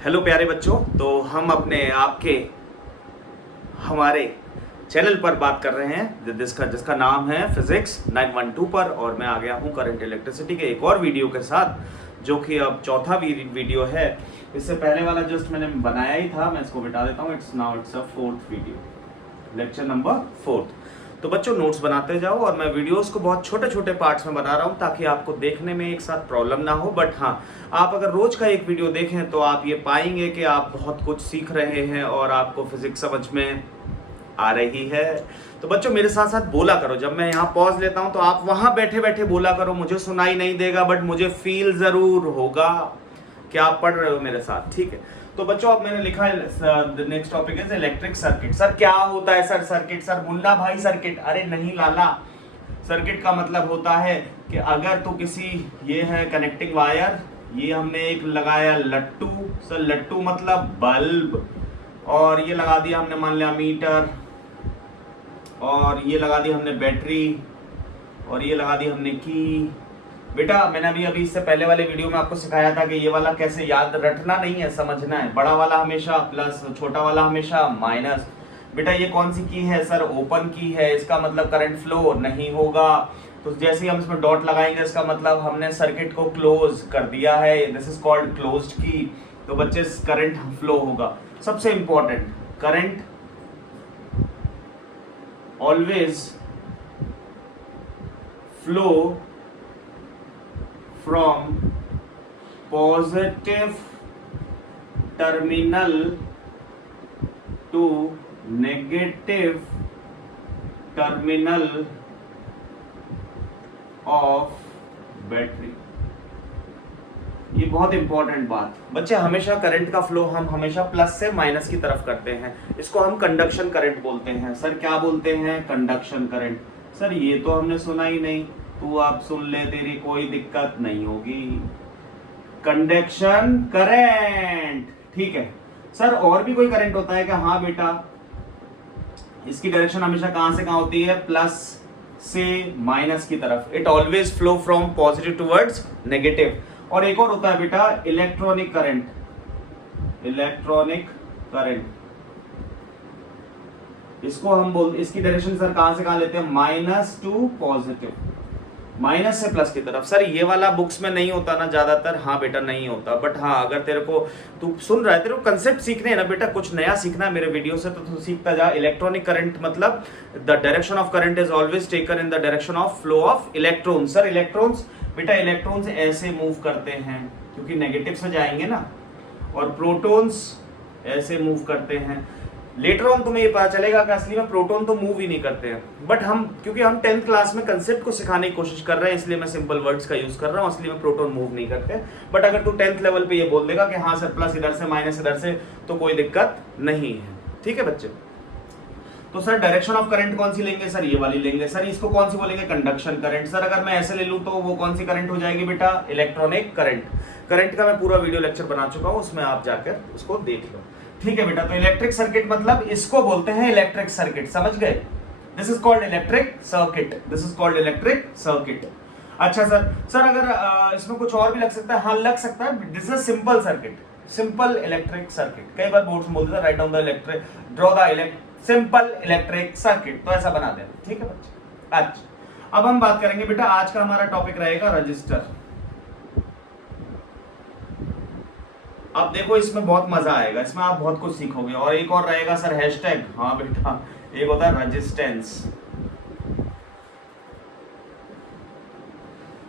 Hello प्यारे बच्चों। तो हम हमारे चैनल पर बात कर रहे हैं जिसका नाम है फिजिक्स 912 पर, और मैं आ गया हूँ करंट इलेक्ट्रिसिटी के एक और वीडियो के साथ, जो कि अब चौथा वीडियो है। इससे पहले वाला जस्ट मैंने बनाया ही था, मैं इसको मिटा देता हूँ। It's a fourth video, lecture number 4। तो बच्चों नोट्स बनाते जाओ, और मैं वीडियोस को बहुत छोटे छोटे पार्ट्स में बना रहा हूँ ताकि आपको देखने में एक साथ प्रॉब्लम ना हो। बट हाँ, आप अगर रोज का एक वीडियो देखें तो आप ये पाएंगे कि आप बहुत कुछ सीख रहे हैं और आपको फिजिक्स समझ में आ रही है। तो बच्चों मेरे साथ साथ बोला करो, जब मैं यहाँ पॉज लेता हूँ तो आप वहां बैठे बैठे बोला करो। मुझे सुनाई नहीं देगा बट मुझे फील जरूर होगा कि आप पढ़ रहे हो मेरे साथ, ठीक है। तो बच्चों अब मैंने लिखा है next topic is electric circuit. Sir क्या होता है सर सर्किट? सर मुन्ना भाई सर्किट? अरे नहीं लाला, सर्किट का मतलब होता है कि अगर तो किसी ये है कनेक्टिंग वायर, ये हमने एक लगाया लट्टू। सर लट्टू मतलब बल्ब, और ये लगा दिया हमने मान लिया मीटर, और ये लगा दी हमने बैटरी, और ये लगा दी हमने की। बेटा मैंने अभी इससे पहले वाले वीडियो में आपको सिखाया था कि ये वाला कैसे याद रटना नहीं है, समझना है। बड़ा वाला हमेशा प्लस, छोटा वाला हमेशा माइनस। बेटा ये कौन सी की है? सर ओपन की है, इसका मतलब करंट फ्लो नहीं होगा। तो जैसे ही हम इसमें डॉट लगाएंगे इसका मतलब हमने सर्किट को क्लोज कर दिया है, दिस इज कॉल्ड क्लोज्ड की। तो बच्चे करंट फ्लो होगा। सबसे important, current always flow from positive terminal to negative terminal of battery। ये बहुत इंपॉर्टेंट बात बच्चे। हमेशा करंट का फ्लो हम हमेशा प्लस से माइनस की तरफ करते हैं, इसको हम कंडक्शन करंट बोलते हैं। सर क्या बोलते हैं? Conduction current. सर ये तो हमने सुना ही नहीं, तू आप सुन ले, तेरी कोई दिक्कत नहीं होगी। कंडक्शन करंट, ठीक है। सर और भी कोई करंट होता है क्या? हाँ बेटा, इसकी डायरेक्शन हमेशा कहां से कहां होती है? प्लस से माइनस की तरफ। It always flow from positive towards negative. और एक और होता है बेटा इलेक्ट्रॉनिक करंट। इलेक्ट्रॉनिक करंट, इसको हम इसकी डायरेक्शन सर कहां से कहां लेते हैं? माइनस टू पॉजिटिव, माइनस से प्लस की तरफ। सर ये वाला बुक्स में नहीं होता ना ज्यादातर? हाँ बेटा नहीं होता, बट हाँ अगर तेरे को, तू सुन रहा है, तेरे को कंसेप्ट सीखने हैं ना बेटा, कुछ नया सीखना है मेरे वीडियो से, तो तू सीखता जा। इलेक्ट्रॉनिक करंट मतलब the direction of current is always taken in the direction of flow of electron. Sir electrons, बेटा इलेक्ट्रॉन्स ऐसे मूव करते हैं क्योंकि नेगेटिव से जाएंगे ना, और प्रोटॉन्स ऐसे मूव करते हैं। लेटर ऑन तुम्हें ये पता चलेगा कि असली में प्रोटॉन तो मूव ही नहीं करते हैं, बट क्योंकि हम 10th क्लास में कंसेप्ट को सिखाने की कोशिश कर रहे हैं इसलिए मैं सिंपल वर्ड्स का यूज कर रहा हूँ। असली में प्रोटॉन मूव नहीं करते। बट अगर तू 10th लेवल पे ये बोल देगा कि हाँ सर प्लस इधर से माइनस इधर से, तो कोई दिक्कत नहीं है, ठीक है बच्चे। तो सर डायरेक्शन ऑफ करंट कौन सी लेंगे? सर ये वाली लेंगे। सर इसको कौन सी बोलेंगे? Conduction current. सर अगर मैं ऐसे ले लूं तो वो कौन सी करंट हो जाएगी बेटा? Electronic current. करंट का मैं पूरा वीडियो लेक्चर बना चुका हूं, उसमें आप जाकर उसको देख लो, ठीक है बेटा। तो इलेक्ट्रिक सर्किट मतलब इसको बोलते हैं इलेक्ट्रिक सर्किट, समझ गए? This is called electric circuit, this is called electric circuit. अच्छा सर अगर इसमें कुछ और भी लग सकता है? हाँ लग सकता है। This is simple circuit, simple electric circuit. कई बार बोर्ड में बोलते हैं write down the electric, draw the simple electric circuit, तो ऐसा बना देना, ठीक है बच्चे। अच्छा अब हम बात करेंगे बेटा, आज का हमारा टॉपिक रहेगा रजिस्टर। अब देखो इसमें बहुत मजा आएगा, इसमें आप बहुत कुछ सीखोगे। और एक और रहेगा सर हैशटैग। हाँ बेटा, एक होता है रेजिस्टेंस।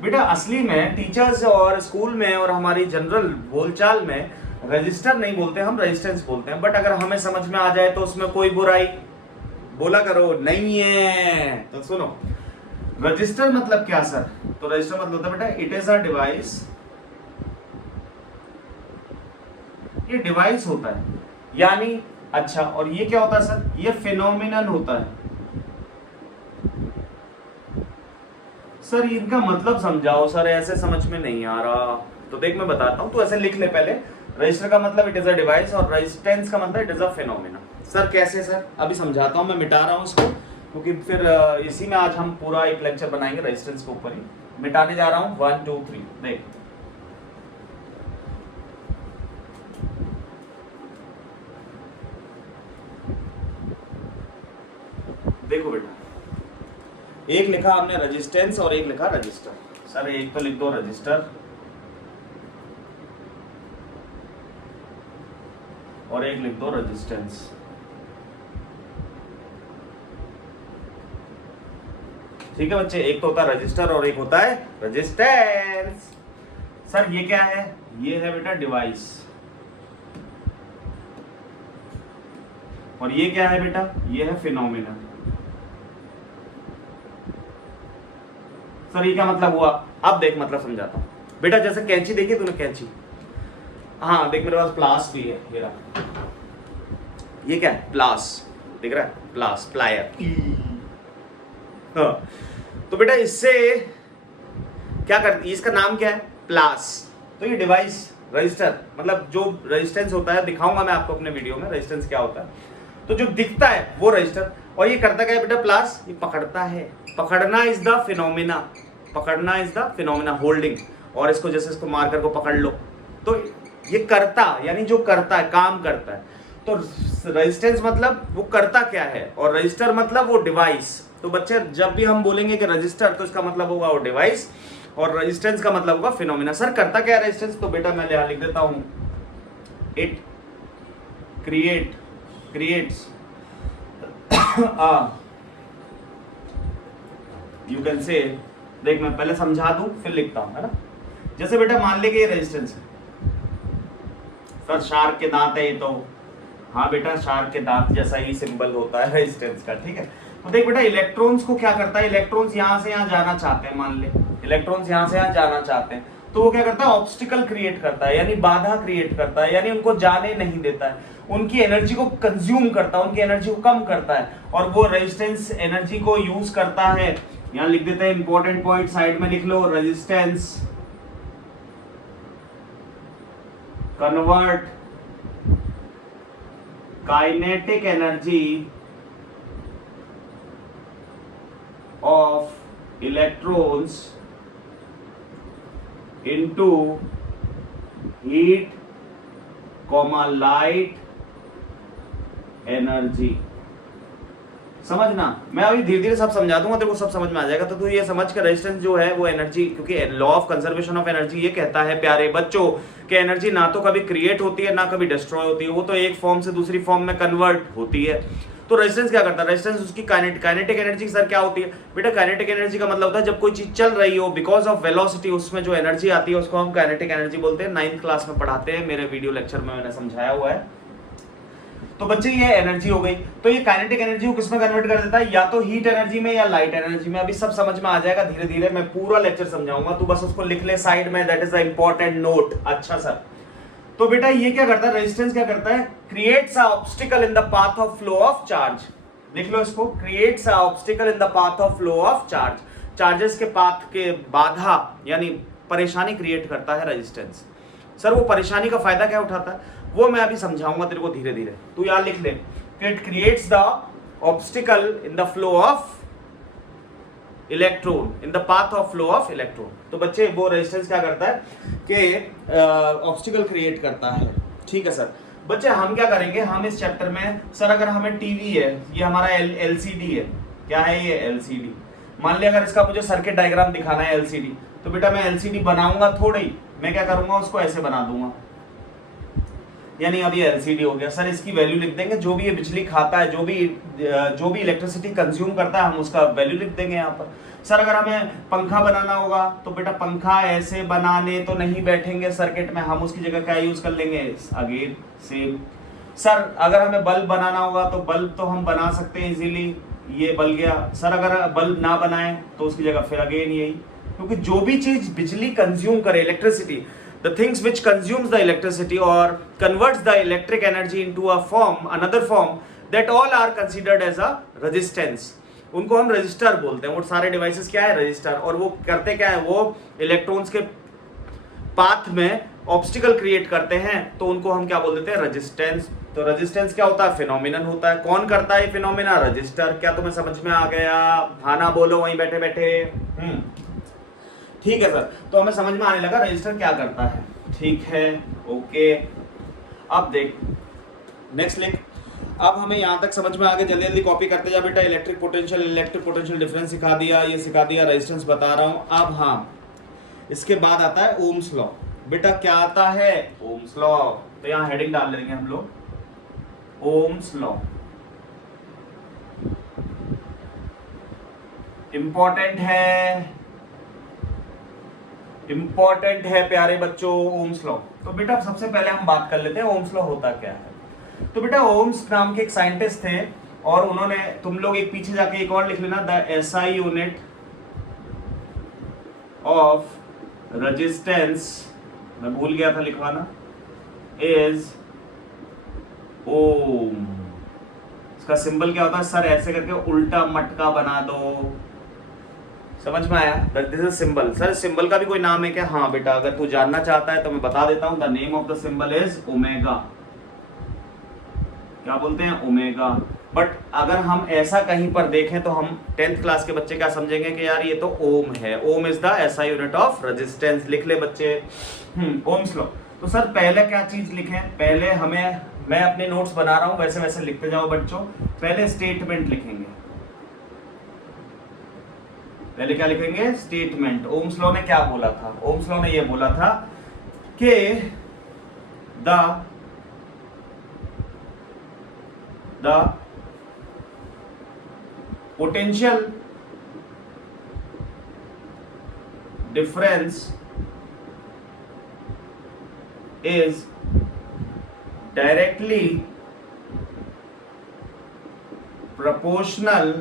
बेटा असली में टीचर्स और स्कूल में और हमारी जनरल बोलचाल में रजिस्टर नहीं बोलते, हम रेजिस्टेंस बोलते हैं। बट अगर हमें समझ में आ जाए तो उसमें कोई बुराई, बोला करो नहीं है। तो सुनो, रजिस्टर मतलब क्या सर? तो रजिस्टर मतलब होता है बेटा इट इज अ डिवाइस, ये डिवाइस होता है यानी। अच्छा और ये क्या होता है सर? ये फिनोमिनन होता है। सर इनका मतलब समझाओ सर, ऐसे समझ में नहीं आ रहा। तो देख मैं बताता हूं, तो ऐसे लिख ले पहले। रजिस्टर का मतलब इट इज अ डिवाइस, और रेजिस्टेंस का मतलब it is a phenomena. Sir कैसे सर? अभी समझाता हूं, मैं मिटा रहा हूं इसको क्योंकि फिर इसी में आज हम पूरा एक लेक्चर बनाएंगे रेजिस्टेंस के ऊपर ही। मिटाने जा रहा हूं 1 2 3। देख देखो बेटा, एक लिखा हमने रेजिस्टेंस और एक लिखा रजिस्टर। सर एक तो लिख दो रजिस्टर और एक लिख दो रेजिस्टेंस। ठीक है बच्चे, एक तो होता है रजिस्टर और एक होता है रेजिस्टेंस। सर ये क्या है? ये है बेटा डिवाइस। और ये क्या है बेटा? ये है फिनोमिना। सर ये क्या मतलब हुआ? अब देख मतलब समझाता हूं बेटा। जैसे कैंची देखी तूने? कैंची, हाँ देख मेरे पास प्लास भी है। ये क्या है? प्लास, दिख रहा है? प्लास, प्लायर। हाँ। तो बेटा इससे क्या करती है? इसका नाम क्या है? प्लास। तो ये डिवाइस रजिस्टर, मतलब जो रेजिस्टेंस होता है, दिखाऊंगा मैं आपको अपने वीडियो में रेजिस्टेंस क्या होता है। तो जो दिखता है वो रजिस्टर। और ये करता क्या है बेटा? प्लास, ये पकड़ता है। पकड़ना इज द फिनोमिना, पकड़ना इज द फिनोमिना, होल्डिंग। और इसको जैसे इसको मार्कर को पकड़ लो, तो ये करता, यानी जो करता है, काम करता है। तो रेजिस्टेंस मतलब वो करता क्या है, और रजिस्टर मतलब वो डिवाइस। तो बच्चे जब भी हम बोलेंगे कि रजिस्टर, तो इसका मतलब होगा वो डिवाइस, और रेजिस्टेंस का मतलब होगा फिनोमिना। सर करता क्या है रेजिस्टेंस? तो बेटा मैं यहां लिख देता हूं, it creates you can say, देख मैं पहले समझा दूं फिर लिखता हूं, है ना। जैसे बेटा मान ले कि ये रेजिस्टेंस है। सर शार्क के दांत है ये तो, हाँ बेटा शार्क के दांत जैसा ही सिंबल होता है रेजिस्टेंस का, ठीक है। तो देख बेटा इलेक्ट्रॉन्स को क्या करता है? इलेक्ट्रॉन्स यहां से यहां जाना चाहते हैं, मान ले इलेक्ट्रॉन्स यहां से यहां जाना चाहते हैं, तो वो क्या करता है? ऑब्स्टिकल क्रिएट करता है, यानी बाधा क्रिएट करता है, यानी उनको जाने नहीं देता है, उनकी एनर्जी को कंज्यूम करता है, उनकी एनर्जी को कम करता है। और वो रेजिस्टेंस एनर्जी को यूज करता है, यहां लिख देते हैं इंपॉर्टेंट पॉइंट, साइड में लिख लो, resistance convert kinetic energy of electrons into heat, light energy। समझना, मैं अभी धीरे धीरे सब समझा दूंगा, तेरे को सब समझ में आ जाएगा। तो तू ये समझ के रेजिस्टेंस जो है वो एनर्जी, क्योंकि law of conservation of energy ये कहता है प्यारे बच्चों कि एनर्जी ना तो कभी क्रिएट होती है ना कभी डिस्ट्रॉय होती है, वो तो एक फॉर्म से दूसरी फॉर्म में कन्वर्ट होती है। तो रेजिस्टेंस क्या करता है? रेजिस्टेंस उसकी काइनेटिक एनर्जी सर क्या होती है बेटा? काइनेटिक एनर्जी का मतलब होता है जब कोई चीज चल रही हो, बिकॉज ऑफ वेलोसिटी उसमें जो एनर्जी आती है उसको हम काइनेटिक एनर्जी बोलते हैं। 9th क्लास में पढ़ाते हैं, मेरे वीडियो लेक्चर में मैंने समझाया हुआ है। तो बच्चे ये एनर्जी हो गई, तो ये काइनेटिक एनर्जी को किसमें कन्वर्ट कर देता है? या तो हीट एनर्जी में या लाइट एनर्जी में। अभी सब समझ में आ जाएगा धीरे धीरे, मैं पूरा लेक्चर समझाऊंगा, तू बस उसको लिख ले साइड में, that is the important note. अच्छा सर, तो बेटा ये क्या करता है? रेजिस्टेंस क्या करता है? Creates a obstacle in the path of flow of charge. लिख लो इसको, creates a obstacle in the path of flow of charge. Charges के पाथ के बाधा यानी परेशानी क्रिएट करता है रेजिस्टेंस। सर वो परेशानी का फायदा क्या उठाता है वो मैं अभी समझाऊंगा तेरे को धीरे धीरे। तू यार लिख ले, it creates the obstacle in the flow of electron, in the path of flow of electron. तो बच्चे वो रेजिस्टेंस क्या करता है कि ऑब्स्टिकल क्रिएट करता है। ठीक है सर। बच्चे हम क्या करेंगे, हम इस चैप्टर में सर अगर हमें टीवी है, ये हमारा एलसीडी है, क्या है ये एलसीडी। मान लिया अगर इसका मुझे सर्किट डायग्राम दिखाना है एलसीडी, तो बेटा मैं एलसीडी बनाऊंगा थोड़ी, मैं क्या करूंगा उसको ऐसे बना दूंगा, यानी अब ये एलसीडी हो गया। सर इसकी वैल्यू लिख देंगे, जो भी ये बिजली खाता है, जो भी इलेक्ट्रिसिटी कंज्यूम करता है, हम उसका वैल्यू लिख देंगे यहाँ पर। सर अगर हमें पंखा बनाना होगा तो बेटा पंखा ऐसे बनाने तो नहीं बैठेंगे सर्किट में, हम उसकी जगह क्या यूज कर लेंगे, अगेन सेम। सर अगर हमें बल्ब बनाना होगा तो बल्ब तो हम बना सकते हैं इजीली, ये बल गया। सर अगर बल्ब ना बनाए तो उसकी जगह फिर अगेन यही, क्योंकि जो भी चीज बिजली कंज्यूम करे, electricity, the things which consumes the electricity or converts the electric energy into a form, another form, that all are considered as a resistance। उनको हम रजिस्टर बोलते हैं। वो सारे डिवाइसेस क्या है, रजिस्टर। और वो करते क्या है, वो इलेक्ट्रॉन्स के पाथ में ऑब्स्टिकल क्रिएट करते हैं, तो उनको हम क्या बोल देते हैं, रेजिस्टेंस। तो रेजिस्टेंस क्या होता है, फिनोमिनन होता है। कौन करता है फिनोमिना, रजिस्टर। क्या तुम्हें समझ में आ गया, भाना बोलो वहीं बैठे बैठे। ठीक है सर, तो हमें समझ में आने लगा रजिस्टर क्या करता है। ठीक है, ओके। अब देख नेक्स्ट लिख, अब हमें यहाँ तक समझ में आ गया, जल्दी जल्दी कॉपी करते जा बेटा। इलेक्ट्रिक पोटेंशियल डिफरेंस सिखा दिया, ये सिखा दिया, रेजिस्टेंस बता रहा हूँ। अब हाँ, इसके बाद आता है ओम्स लॉ। बेटा क्या आता है? Ohm's law. तो यहाँ हेडिंग डाल लेंगे हम लोग, ओम्स लॉ। इंपॉर्टेंट है प्यारे बच्चों ओम्स लॉ। तो बेटा सबसे पहले हम बात कर लेते हैं ओम्स लॉ होता क्या है। तो बेटा ओम्स नाम के एक साइंटिस्ट थे और उन्होंने, तुम लोग एक पीछे जाके एक और लिख लेना, the SI unit of resistance, मैं भूल गया था लिखवाना, इज ओम। इसका सिंबल क्या होता है? सर ऐसे करके उल्टा मटका बना दो, समझ में आया? This is symbol. Sir symbol का भी कोई नाम है क्या? हाँ बेटा, अगर तू जानना चाहता है तो मैं बता देता हूं। The name of the symbol is omega. क्या बोलते हैं? ओमेगा। बट अगर हम ऐसा कहीं पर देखें तो हम 10th क्लास के बच्चे क्या समझेंगे कि यार ये तो ओम है। Ohm is the SI unit of resistance. लिख ले बच्चे, ओम्स लॉ। तो सर पहले क्या चीज लिखें? पहले हमें, मैं अपने नोट्स बना रहा हूं, वैसे वैसे लिखते जाओ बच्चों। पहले स्टेटमेंट लिखेंगे। पहले क्या लिखेंगे? स्टेटमेंट। ओम्स लॉ ने क्या बोला था? ओम्स लॉ ने ये बोला था कि the potential difference is directly proportional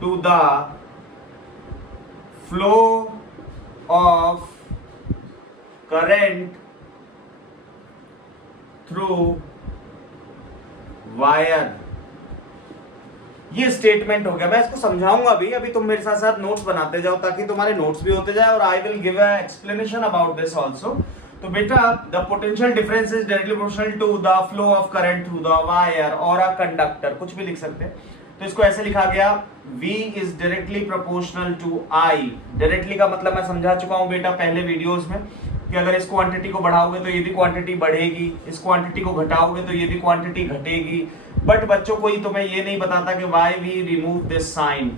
to the flow of current through wire। ये स्टेटमेंट हो गया। मैं इसको समझाऊंगा अभी तुम मेरे साथ साथ नोट्स बनाते जाओ ताकि तुम्हारे नोट्स भी होते जाए और I will give a explanation about this also. तो बेटा the potential difference is directly proportional to the flow of current through the wire और अ कंडक्टर, कुछ भी लिख सकते हैं। तो इसको ऐसे लिखा गया, V is directly proportional to I। Directly का मतलब मैं समझा चुका हूं बेटा पहले वीडियोस में कि अगर इस क्वांटिटी को बढ़ाओगे तो ये भी क्वांटिटी बढ़ेगी, इस क्वांटिटी को घटाओगे तो ये भी क्वांटिटी घटेगी। बट बच्चों कोई तुम्हें ये नहीं बताता कि why we remove this sign.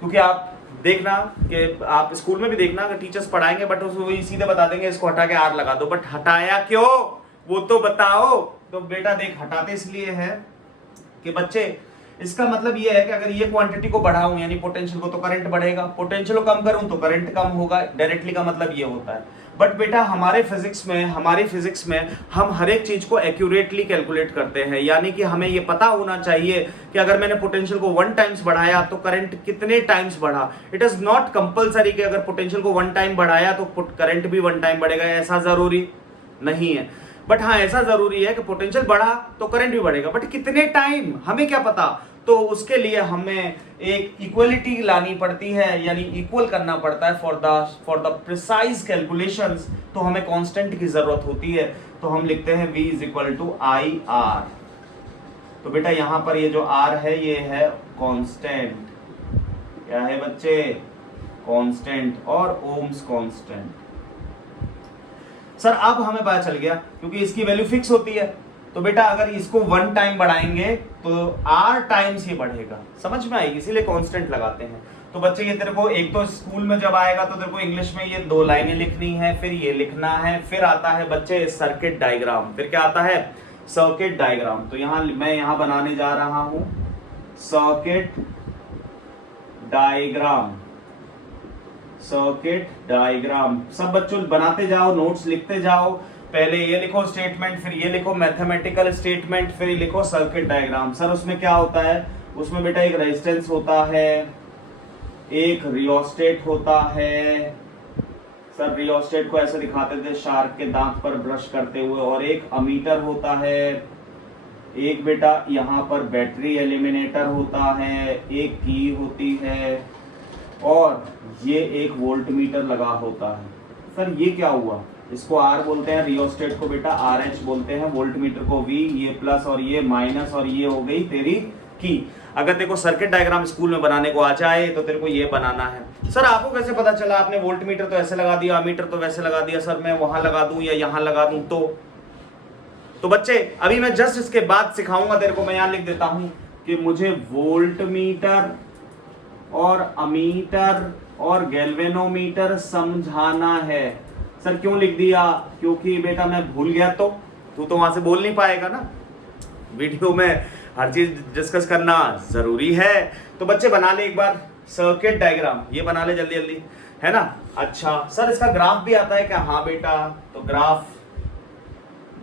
क्योंकि आप देखना कि आप स्कूल में भी देखना अगर टीचर्स पढ़ाएंगे बट उसको वही सीधे बता देंगे इसको हटा के आर लगा दो, बट हटाया क्यों वो तो बताओ। तो बेटा देख, हटाते इसलिए है कि बच्चे, इसका मतलब ये है कि अगर ये क्वांटिटी को बढ़ाऊं यानी पोटेंशियल को, तो करंट बढ़ेगा, पोटेंशियल को कम करूं तो करंट कम होगा। डायरेक्टली का मतलब ये होता है। बट बेटा हमारी फिजिक्स में हम हर एक चीज को एक्यूरेटली कैलकुलेट करते हैं, यानी कि हमें ये पता होना चाहिए कि अगर मैंने पोटेंशियल को 1 टाइम्स बढ़ाया तो करंट कितने टाइम्स बढ़ा। इट इज नॉट कंपलसरी कि अगर पोटेंशियल को 1 टाइम बढ़ाया तो करंट भी 1 टाइम बढ़ेगा, ऐसा जरूरी नहीं है। बट हाँ ऐसा जरूरी है कि पोटेंशियल बढ़ा तो करंट भी बढ़ेगा, बट कितने टाइम हमें क्या पता। तो उसके लिए हमें एक इक्वलिटी लानी पड़ती है, यानी इक्वल करना पड़ता है फॉर द प्रिसाइज कैलकुलेशंस। तो हमें कांस्टेंट की जरूरत होती है, तो हम लिखते हैं V is equal to I R. तो बेटा यहां पर ये जो R है ये है कांस्टेंट। क्या है बच्चे? कांस्टेंट और ओम्स कांस्टेंट। सर अब हमें पता चल गया क्योंकि इसकी वैल्यू फिक्स होती है। तो बेटा अगर इसको 1 टाइम बढ़ाएंगे तो R टाइम्स ये बढ़ेगा, समझ में आएगी, इसीलिए कांस्टेंट लगाते हैं। तो बच्चे ये तेरे को एक तो स्कूल में जब आएगा तो तेरे को इंग्लिश में ये 2 लाइनें लिखनी है, फिर ये लिखना है, फिर आता है बच्चे सर्किट डायग्राम। फिर क्या आता है? Circuit diagram. तो मैं यहाँ बनाने जा रहा हूं सर्किट डायग्राम। सर्किट डायग्राम सब बच्चों बनाते जाओ, नोट्स लिखते जाओ। पहले ये लिखो स्टेटमेंट, फिर ये लिखो मैथमेटिकल स्टेटमेंट, फिर ये लिखो सर्किट डायग्राम। सर उसमें क्या होता है? उसमें बेटा एक रेजिस्टेंस होता है, एक रियोस्टेट होता है। सर रियोस्टेट को ऐसे दिखाते थे शार्क के दांत पर ब्रश करते हुए। और एक अमीटर होता है, एक बेटा यहाँ पर बैटरी एलिमिनेटर होता है, एक की होती है और ये एक वोल्टमीटर लगा होता है। सर ये क्या हुआ? इसको R बोलते हैं, रियोस्टेट को बेटा RH बोलते हैं, वोल्टमीटर को V, ये प्लस और ये माइनस और ये हो गई तेरी की। अगर तेरे को सर्किट डायग्राम स्कूल में बनाने को आ जाए तो तेरे को ये बनाना है। सर आपको कैसे पता चला? आपने वोल्टमीटर तो ऐसे लगा दिया, अमीटर तो वैसे लगा दिया, सर मैं वहां लगा दूं या यहां लगा दूं? तो तो बच्चे अभी मैं जस्ट इसके बाद सिखाऊंगा तेरे को, मैं यहां लिख देता हूं कि मुझे वोल्ट मीटर और अमीटर और गैल्वेनोमीटर समझाना है। सर क्यों लिख दिया? क्योंकि बेटा मैं भूल गया तो तू तो वहां से बोल नहीं पाएगा ना, वीडियो में हर चीज डिस्कस करना जरूरी है। तो बच्चे बना ले एक बार सर्किट डायग्राम, ये बना ले जल्दी जल्दी, है ना। अच्छा सर इसका ग्राफ भी आता है क्या? हाँ बेटा, तो ग्राफ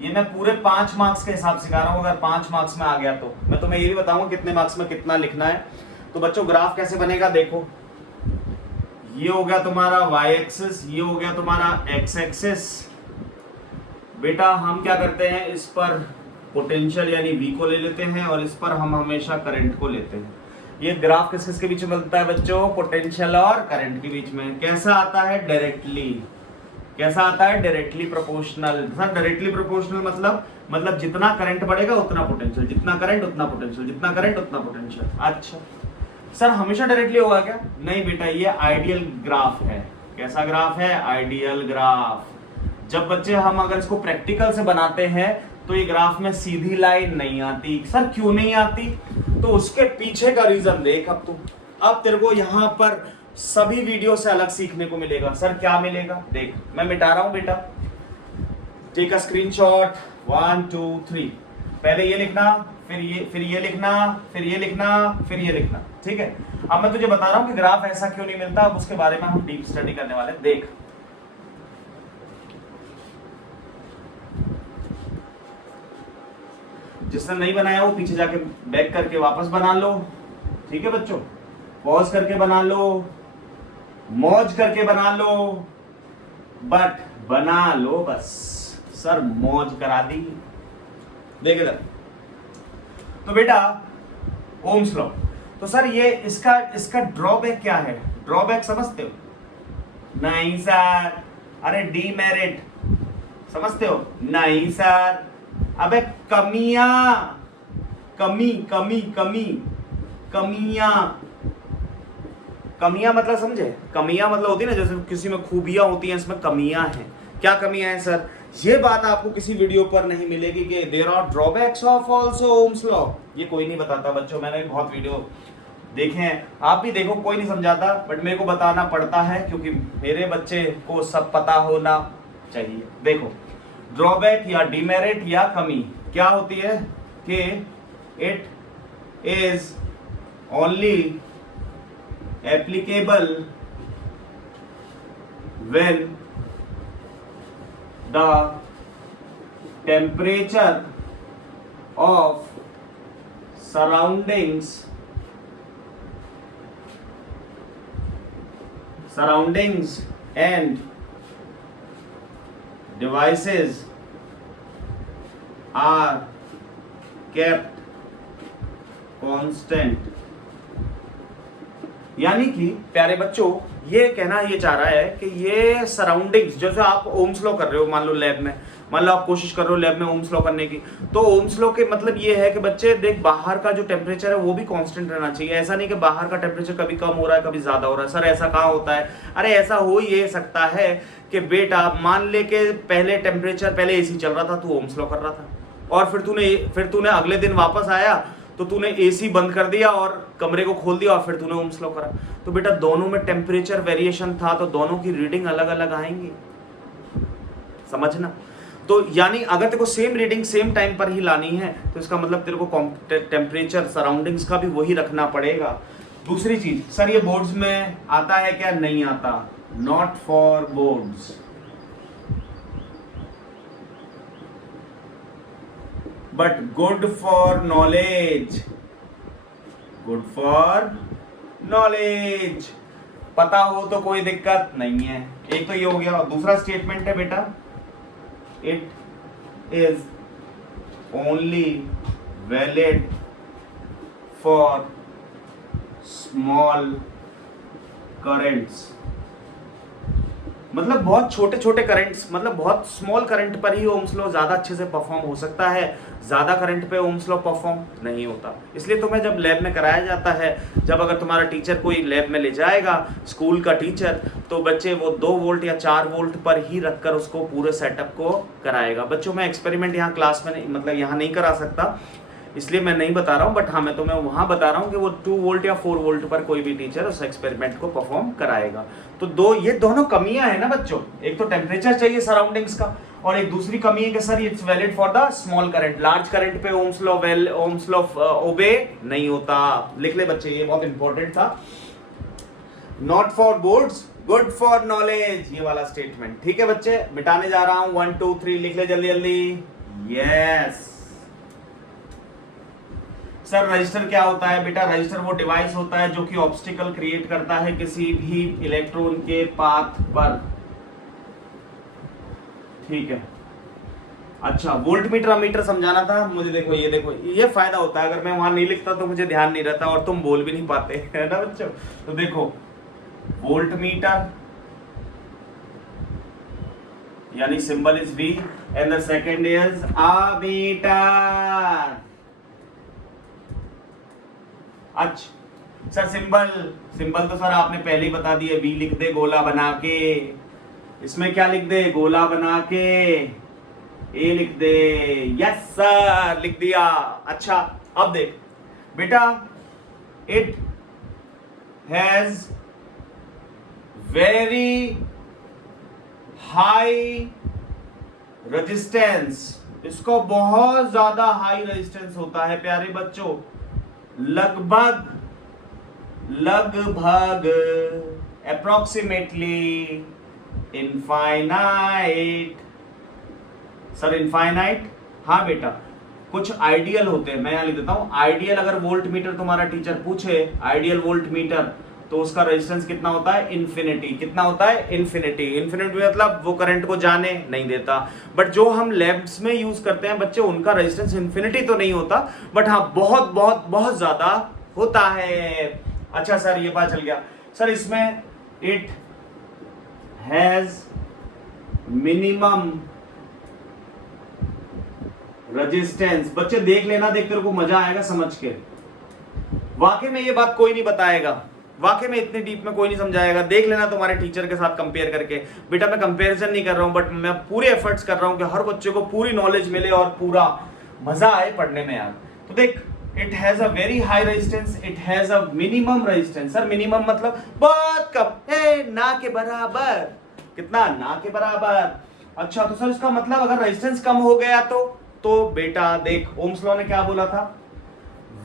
ये मैं पूरे 5 मार्क्स के हिसाब से सिखा रहा हूं, अगर 5 मार्क्स में आ गया तो मैं तुम्हें ये भी बताऊंगा कितने मार्क्स में कितना लिखना है। तो बच्चों ग्राफ कैसे बनेगा देखो, ये हो गया तुम्हारा y एक्सिस, ये हो गया तुम्हारा x एक्सिस। बेटा हम क्या करते हैं, इस पर पोटेंशियल यानी v को ले लेते हैं और इस पर हम हमेशा करंट को लेते हैं। ये ग्राफ किस किसके बीच में बनता है बच्चों? पोटेंशियल और करंट के बीच में। कैसा आता है? डायरेक्टली। कैसा आता है? Directly proportional. Sir directly proportional मतलब जितना करंट बढ़ेगा उतना पोटेंशियल, जितना करंट उतना पोटेंशियल, जितना करंट उतना पोटेंशियल। अच्छा सर हमेशा डायरेक्टली होगा क्या? नहीं बेटा, ये आइडियल ग्राफ है। कैसा ग्राफ है? Ideal graph. जब बच्चे हम अगर इसको प्रैक्टिकल से बनाते हैं तो ये ग्राफ में सीधी लाइन नहीं आती। सर क्यों नहीं आती? तो उसके पीछे का रीजन देख। अब तेरे को यहाँ पर सभी वीडियो से अलग सीखने को मिलेगा। सर क्या मिलेगा? देख मैं मिटा रहा हूं बेटा, टेक अ स्क्रीनशॉट, 1 2 3। पहले ये लिखना, फिर ये लिखना, फिर ये लिखना, फिर ये लिखना, ठीक है। अब मैं तुझे बता रहा हूं कि ग्राफ ऐसा क्यों नहीं मिलता, अब उसके बारे में हम डीप स्टडी करने वाले। देख जिसने नहीं बनाया वो पीछे जाके बैक करके वापस बना लो, ठीक है बच्चों। पॉज करके बना लो, मौज करके बना लो, बट बना लो बस। सर मौज करा दी। देख इधर, तो बेटा ओम्स लॉ। तो सर ये इसका ड्रॉबैक क्या है? ड्रॉबैक समझते हो? नहीं सर। अरे डीमेरिट समझते हो? नहीं सर। अबे कमियां, कमियां मतलब समझे? कमियां मतलब होती है ना, जैसे किसी में खूबियां होती हैं, इसमें कमियां हैं। क्या कमियां हैं सर? ये बात आपको किसी वीडियो पर नहीं मिलेगी कि there are drawbacks of also Ohm's law. ये कोई नहीं बताता बच्चों, मैंने बहुत वीडियो देखे हैं, आप भी देखो, कोई नहीं समझाता, बट मेरे को बताना पड़ता है क्योंकि मेरे बच्चे को सब पता होना चाहिए। देखो ड्रॉबैक या डिमेरिट या कमी क्या होती है कि it is only applicable when the temperature of surroundings and devices are kept constant। यानी कि प्यारे बच्चों ये कहना ये चाह रहा है कि ये सराउंडिंग्स, जैसे आप ओम्स लॉ कर रहे हो, मान लो लैब में, मान लो आप कोशिश कर रहे हो लैब में ओम्स लॉ करने की, तो ओम्स लॉ के मतलब ये है कि बच्चे देख बाहर का जो टेम्परेचर है वो भी कांस्टेंट रहना चाहिए। ऐसा नहीं कि बाहर का टेम्परेचर कभी कम हो रहा है कभी ज्यादा हो रहा है। सर ऐसा कहाँ होता है? अरे ऐसा हो ये सकता है कि बेटा मान ले के पहले टेम्परेचर, पहले एसी चल रहा था, तू ओम्स लॉ कर रहा था, और फिर तूने अगले दिन वापस आया तो तूने एसी बंद कर दिया और कमरे को खोल दिया और फिर तूने ओम्स लॉ करा। तो बेटा दोनों में टेम्परेचर वेरिएशन था तो दोनों की रीडिंग अलग अलग आएंगी, समझना। तो यानी अगर तेरे को सेम रीडिंग सेम टाइम पर ही लानी है तो इसका मतलब तेरे को टेम्परेचर सराउंडिंग्स का भी वही रखना पड़ेगा। दूसरी चीज, सर ये बोर्ड्स में आता है क्या? नहीं आता, not for boards, but good for knowledge, good for knowledge. पता हो तो कोई दिक्कत नहीं है। एक तो ये हो गया। दूसरा स्टेटमेंट है बेटा, it is only valid for small currents. मतलब बहुत छोटे छोटे करंट्स, मतलब बहुत स्मॉल करंट पर ही ओम्स लॉ ज़्यादा अच्छे से परफॉर्म हो सकता है, ज़्यादा करंट पे ओम्स लॉ परफॉर्म नहीं होता। इसलिए तुम्हें जब लैब में कराया जाता है, जब अगर तुम्हारा टीचर कोई लैब में ले जाएगा, स्कूल का टीचर, तो बच्चे वो 2 वोल्ट या 4 वोल्ट पर ही रखकर उसको पूरे सेटअप को कराएगा। बच्चों मैं एक्सपेरिमेंट यहाँ क्लास में नहीं, मतलब यहाँ नहीं करा सकता, इसलिए मैं नहीं बता रहा हूँ, बट हाँ मैं तुम्हें वहाँ बता रहा हूँ कि वो 2 वोल्ट या 4 वोल्ट पर कोई भी टीचर उस एक्सपेरिमेंट को परफॉर्म कराएगा। तो ये दोनों कमियां है ना बच्चों, एक तो टेम्परेचर चाहिए सराउंडिंग्स का, और एक दूसरी कमी है कि sir it's valid for the small current, large current पे ओम्स लॉ ओबे नहीं होता। लिख ले बच्चे, ये बहुत इंपॉर्टेंट था। Not for boards, good for knowledge, ये वाला स्टेटमेंट। ठीक है बच्चे, मिटाने जा रहा हूं, 1 2 3 लिख ले जल्दी जल्दी। यस सर, रजिस्टर क्या होता है बेटा? रजिस्टर वो डिवाइस होता है जो कि ऑब्स्टिकल क्रिएट करता है किसी भी इलेक्ट्रॉन के पाथ पर। ठीक है, अच्छा वोल्टमीटर अमीटर समझाना था मुझे। देखो ये फायदा होता है, अगर मैं वहां नहीं लिखता तो मुझे ध्यान नहीं रहता और तुम बोल भी नहीं पाते, है ना बच्चों। तो देखो वोल्टमीटर यानी symbol is V and the second is ammeter. अच्छा सर, सिंबल तो सर आपने पहले ही बता दिए, V लिख दे गोला बना के, इसमें क्या लिख दे? गोला बना के, A लिख दे। यस सर, लिख दिया। अच्छा अब देख बेटा, it has very high resistance, इसको बहुत ज्यादा हाई रेजिस्टेंस होता है प्यारे बच्चों, लगभग अप्रोक्सीमेटली इनफाइनाइट। Sir infinite? हाँ बेटा, कुछ आइडियल होते हैं, मैं यहां लिख देता हूं आइडियल। अगर वोल्ट मीटर तुम्हारा टीचर पूछे, आइडियल वोल्ट मीटर, तो उसका रेजिस्टेंस कितना होता है? इन्फिनिटी। कितना होता है? इन्फिनिटी। इन्फिनिटी मतलब वो करंट को जाने नहीं देता। बट जो हम लैब्स में यूज करते हैं बच्चे, उनका रेजिस्टेंस इन्फिनिटी तो नहीं होता, बट हाँ बहुत बहुत बहुत ज्यादा होता है। अच्छा सर, ये पता चल गया। सर इसमें इट हैज मिनिमम रेजिस्टेंस। बच्चे देख लेना, देख तेरे को मजा आएगा समझ के। वाकई में ये बात कोई नहीं बताएगा, वाकई में इतने डीप में कोई नहीं समझाएगा। देख लेना तुम्हारे टीचर के साथ कंपेयर करके। बेटा मैं कंपैरिजन नहीं कर रहा हूं, बट मैं पूरे एफर्ट्स कर रहा हूं कि हर बच्चे को पूरी नॉलेज मिले और पूरा मजा आए पढ़ने में यार। तो देख, it has a very high resistance, it has a minimum resistance. Sir minimum मतलब बहुत कम है, ना के बराबर। कितना? ना के बराबर। अच्छा तो सर इसका मतलब अगर रेजिस्टेंस कम हो गया तो बेटा देख, ओम्स लॉ ने क्या बोला था?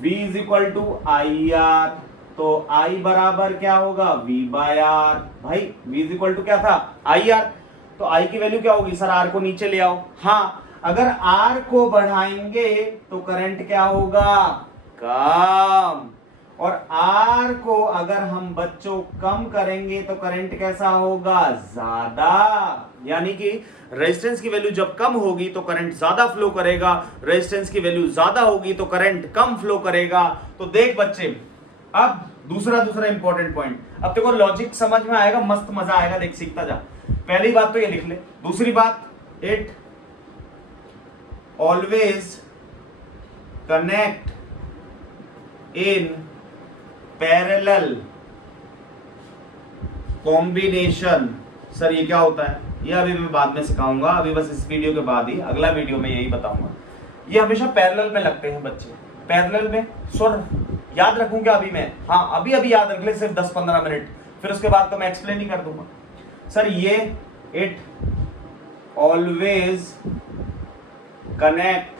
V is equal to IR, तो I बराबर क्या होगा? V by R। भाई V इज इक्वल टू क्या था? IR। तो I की वैल्यू क्या होगी? सर R को नीचे ले आओ। हाँ, अगर R को बढ़ाएंगे तो करंट क्या होगा? कम। और R को अगर हम बच्चों कम करेंगे तो करंट कैसा होगा? ज्यादा। यानी कि रेजिस्टेंस की वैल्यू जब कम होगी तो करंट ज्यादा फ्लो करेगा, रेजिस्टेंस की वैल्यू ज्यादा होगी तो करंट कम फ्लो करेगा। तो देख बच्चे, अब दूसरा इंपॉर्टेंट पॉइंट, अब देखो लॉजिक समझ में आएगा, मस्त मजा आएगा, देख सीखता जा। पहली बात तो ये लिख ले। दूसरी बात, it always connect in parallel combination. Sir ये क्या होता है? ये अभी मैं बाद में सिखाऊंगा, अभी बस इस वीडियो के बाद ही अगला वीडियो में यही बताऊंगा। ये हमेशा पैरेलल में लगते हैं बच्चे, पैरेलल में। सर याद रखूं क्या अभी मैं? हाँ अभी याद रख ले, सिर्फ 10-15 मिनट, फिर उसके बाद तो मैं एक्सप्लेन ही कर दूंगा। सर ये it always connect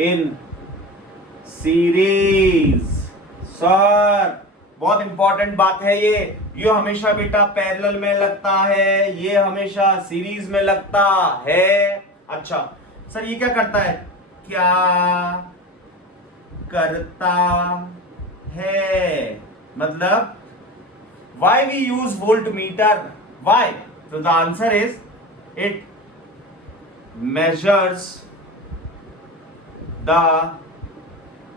in series. Sir बहुत इंपॉर्टेंट बात है ये हमेशा बेटा पैरेलल में लगता है, ये हमेशा सीरीज में लगता है। अच्छा सर ये क्या करता है? क्या करता है मतलब why we use voltmeter? Why? So the answer is it measures the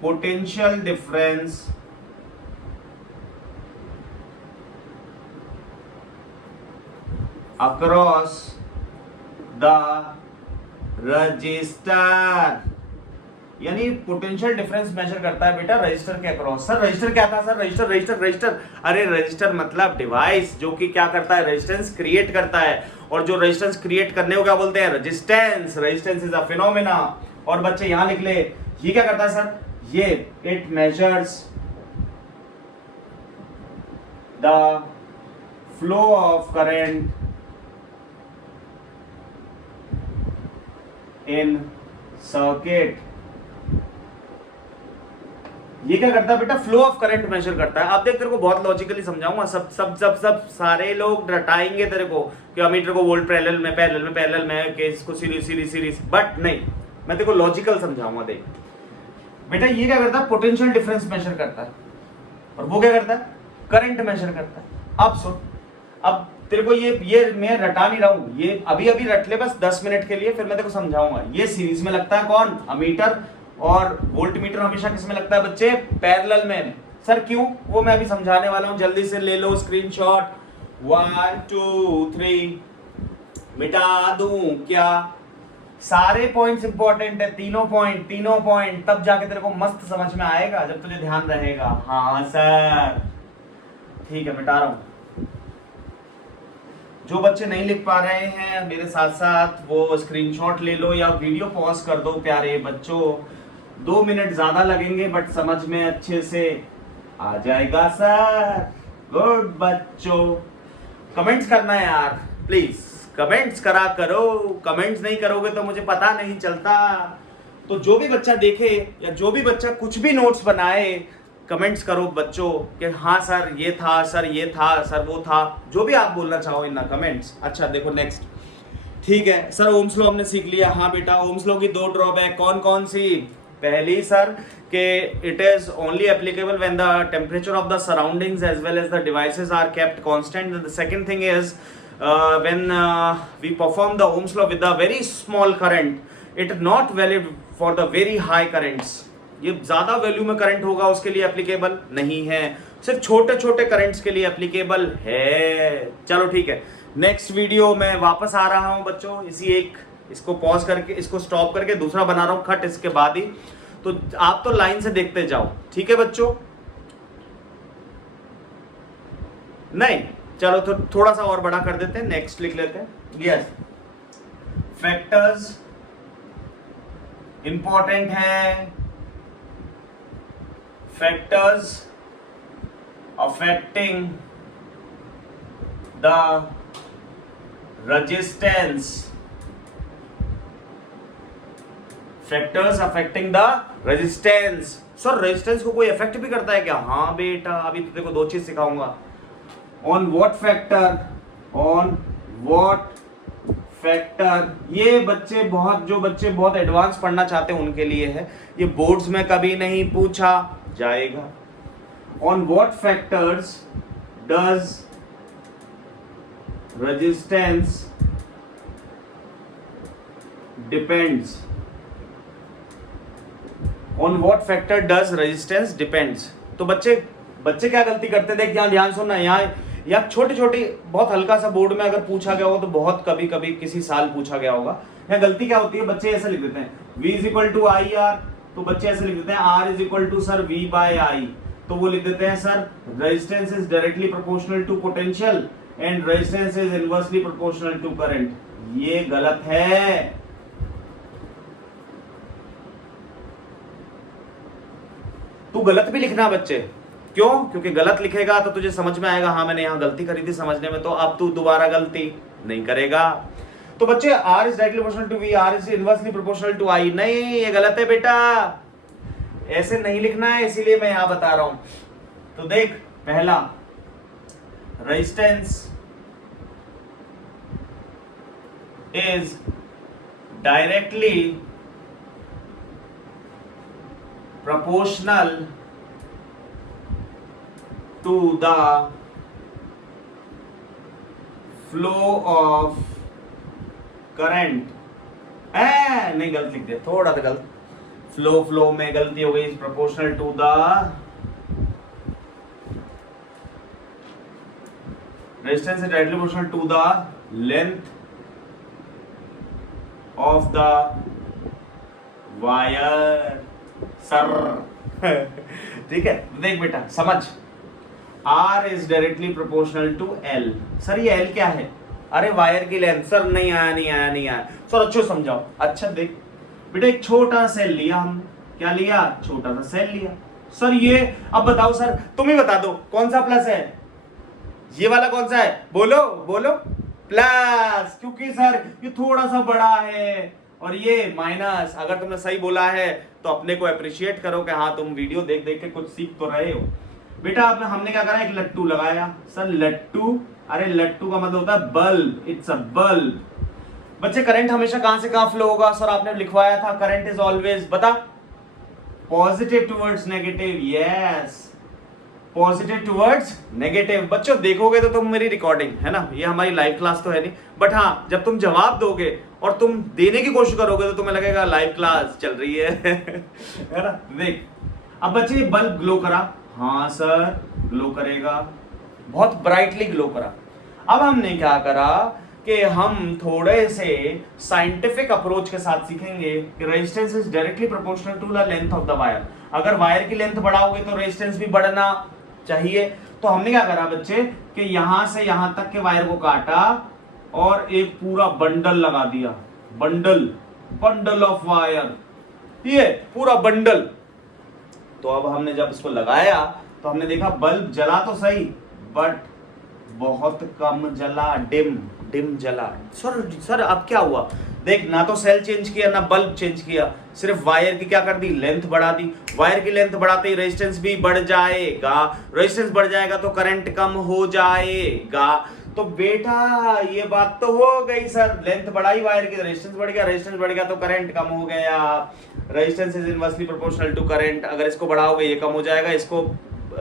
potential difference across the register, यानी पोटेंशियल डिफरेंस मेजर करता है बेटा रजिस्टर के अक्रॉस। सर रजिस्टर क्या था सर? रजिस्टर रजिस्टर रजिस्टर, अरे रजिस्टर मतलब डिवाइस जो कि क्या करता है, रेजिस्टेंस क्रिएट करता है, और जो रेजिस्टेंस क्रिएट करने को क्या बोलते हैं, resistance. Resistance is a phenomena. और बच्चे यहां लिख ले, ये क्या करता है सर, ये it measures the flow of current in circuit. ये क्या करता है बेटा, फ्लो ऑफ करंट मेजर करता है। अब देख तेरे को बहुत लॉजिकली समझाऊंगा, सब सब सब सब सारे लोग रटाएंगे तेरे को कि अमीटर को वोल्ट पैरेलल में पैरेलल में पैरेलल में कि इसको सीरीज सीरीज सीरीज, बट नहीं, मैं तेरे को लॉजिकल समझाऊंगा। देख बेटा ये क्या करता है, पोटेंशियल डिफरेंस मेजर करता है, और वो क्या करता है, करंट मेजर करता है। अब सुन, अब तेरे को ये मैं रटा नहीं रहा हूं, ये अभी अभी रट ले बस 10 मिनट के लिए, फिर मैं तेरे को समझाऊंगा। ये सीरीज में लगता है कौन, अमीटर, और वोल्ट मीटर हमेशा किस में लगता है बच्चे, पैरेलल में। सर क्यों, वो मैं अभी समझाने वाला हूं, जल्दी से ले लो स्क्रीनशॉट। 1 2 3 मिटा दूं क्या? सारे पॉइंट्स इंपॉर्टेंट है, तीनों पॉइंट, तब जाके तेरे को मस्त समझ में आएगा जब तुझे ध्यान रहेगा। हाँ सर ठीक है, मिटा रहा हूं। जो बच्चे नहीं लिख पा रहे हैं मेरे साथ साथ, वो स्क्रीनशॉट ले लो या वीडियो पॉज कर दो प्यारे बच्चों। 2 मिनट ज्यादा लगेंगे बट समझ में अच्छे से आ जाएगा सर। गुड बच्चों, कमेंट्स करना है यार प्लीज, कमेंट्स करा करो, कमेंट्स नहीं करोगे तो मुझे पता नहीं चलता। तो जो भी बच्चा देखे या जो भी बच्चा कुछ भी नोट्स बनाए, कमेंट्स करो बच्चों कि हाँ सर ये था, सर ये था, सर वो था, जो भी आप बोलना चाहो इन कमेंट्स। अच्छा देखो नेक्स्ट, ठीक है सर ओम्स लॉ हमने सीख लिया। हाँ बेटा, ओम्स लॉ की 2 ड्रॉबैक कौन कौन सी? पहली सर कि it is only applicable when the temperature of the surroundings as well as the devices are kept constant. The second thing is when we perform the Ohm's law with a very small current, it not valid for the very high currents. ये ज्यादा value में current होगा उसके लिए applicable नहीं है, सिर्फ छोटे छोटे करंट्स के लिए एप्लीकेबल है। चलो ठीक है, नेक्स्ट वीडियो में वापस आ रहा हूं बच्चों, इसको पॉज करके, इसको स्टॉप करके दूसरा बना रहा हूं खट इसके बाद ही। तो आप तो लाइन से देखते जाओ, ठीक है बच्चों? नहीं चलो तो थोड़ा सा और बड़ा कर देते हैं, नेक्स्ट लिख लेते हैं। यस, फैक्टर्स इंपॉर्टेंट है, factors affecting the resistance, factors affecting the resistance. Sir resistance को कोई इफेक्ट भी करता है क्या? हाँ बेटा, अभी तो देखो 2 चीज सिखाऊंगा। On what factor, on what factor, ये बच्चे बहुत एडवांस पढ़ना चाहते हैं उनके लिए है, ये बोर्ड्स में कभी नहीं पूछा जाएगा। On what factors does resistance depends, on what factor does resistance depends. तो बच्चे क्या गलती करते हैं, देख यहाँ ध्यान सुनना, यहाँ या छोटी छोटी बहुत हल्का सा बोर्ड में अगर पूछा गया हो तो बहुत कभी कभी किसी साल पूछा गया होगा। यहाँ गलती क्या होती है, बच्चे ऐसे लिख देते हैं V is equal to I R, तो बच्चे ऐसे लिख देते हैं R is equal to sir V by I, तो वो लिख देते हैं sir resistance is directly proportional to potential and resistance is inversely proportional to current. ये गलत है। तू गलत भी लिखना बच्चे, क्यों? क्योंकि गलत लिखेगा तो तुझे समझ में आएगा हाँ मैंने यहाँ गलती करी थी समझने में, तो अब तू दोबारा गलती नहीं करेगा। तो बच्चे R is directly proportional to V, R is inversely proportional to I, नहीं ये गलत है बेटा, ऐसे नहीं लिखना है, इसीलिए मैं यहाँ बता रहा हूं। तो देख, पहला resistance is directly proportional to the flow of current। नहीं गलत लिख दिया, थोड़ा सा गलत, फ्लो में गलती हो गई, proportional to the resistance is directly proportional to the length of the wire sir ठीक है, देख बेटा समझ, R is directly proportional to L। Sir ये L क्या है? अरे वायर की लेंथ। सर नहीं आया सर, अच्छे समझाओ। अच्छा देख बेटा, एक छोटा सेल लिया हम, क्या लिया? छोटा सा सेल लिया। सर ये अब बताओ सर, तुम ही बता दो कौन सा प्लस है, ये वाला कौन सा है? बोलो बोलो। प्लस, क्योंकि सर ये थोड़ा सा बड़ा है और ये माइनस। अगर तुमने सही बोला है तो अपने को अप्रिशिएट करो कि हाँ तुम वीडियो देख देख के कुछ सीख तो रहे हो। बेटा अब हमने क्या करा, एक लट्टू लगाया। सर लट्टू, अरे लट्टू का मतलब होता है बल्ब, इट्स अ बल्ब। बच्चे करंट हमेशा कहां से कहां फ्लो होगा? सर आपने लिखवाया था करंट इज ऑलवेज, बता, positive towards negative. Yes, positive towards negative. बच्चों देखोगे तो तुम मेरी रिकॉर्डिंग है ना, ये हमारी लाइव क्लास तो है नहीं, बट हाँ जब तुम जवाब दोगे और तुम देने की कोशिश करोगे तो तुम्हें लगेगा लाइव क्लास चल रही है है ना। देख अब बच्चे बल्ब ग्लो करा, हाँ सर ग्लो करेगा, बहुत ब्राइटली ग्लो करा। अब हमने क्या करा कि हम थोड़े से साइंटिफिक अप्रोच के साथ सीखेंगे कि resistance is directly proportional to the length of the wire. अगर वायर की लेंथ बढ़ाओगे तो रेजिस्टेंस भी बढ़ना चाहिए। तो हमने क्या करा बच्चे कि यहां से यहां तक के वायर को काटा और एक पूरा बंडल लगा दिया, बंडल ऑफ वायर, ये पूरा बंडल। तो अब हमने जब इसको लगाया तो हमने देखा बल्ब जला तो सही बट बहुत कम जला, डिम जला। सर अब क्या हुआ? देख ना तो सेल चेंज किया ना बल्ब चेंज किया, सिर्फ वायर की क्या कर दी, लेंथ बढ़ा दी। वायर की लेंथ बढ़ाते ही रेजिस्टेंस भी बढ़ जाएगा, रेजिस्टेंस बढ़ जाएगा तो करंट कम हो जाएगा। तो बेटा ये बात तो हो गई सर, लेंथ बढ़ाई वायर की, रेजिस्टेंस बढ़ गया, रेजिस्टेंस बढ़ गया तो करंट कम हो गया। Resistance is inversely proportional to current. अगर इसको बढ़ाओगे ये कम हो जाएगा, इसको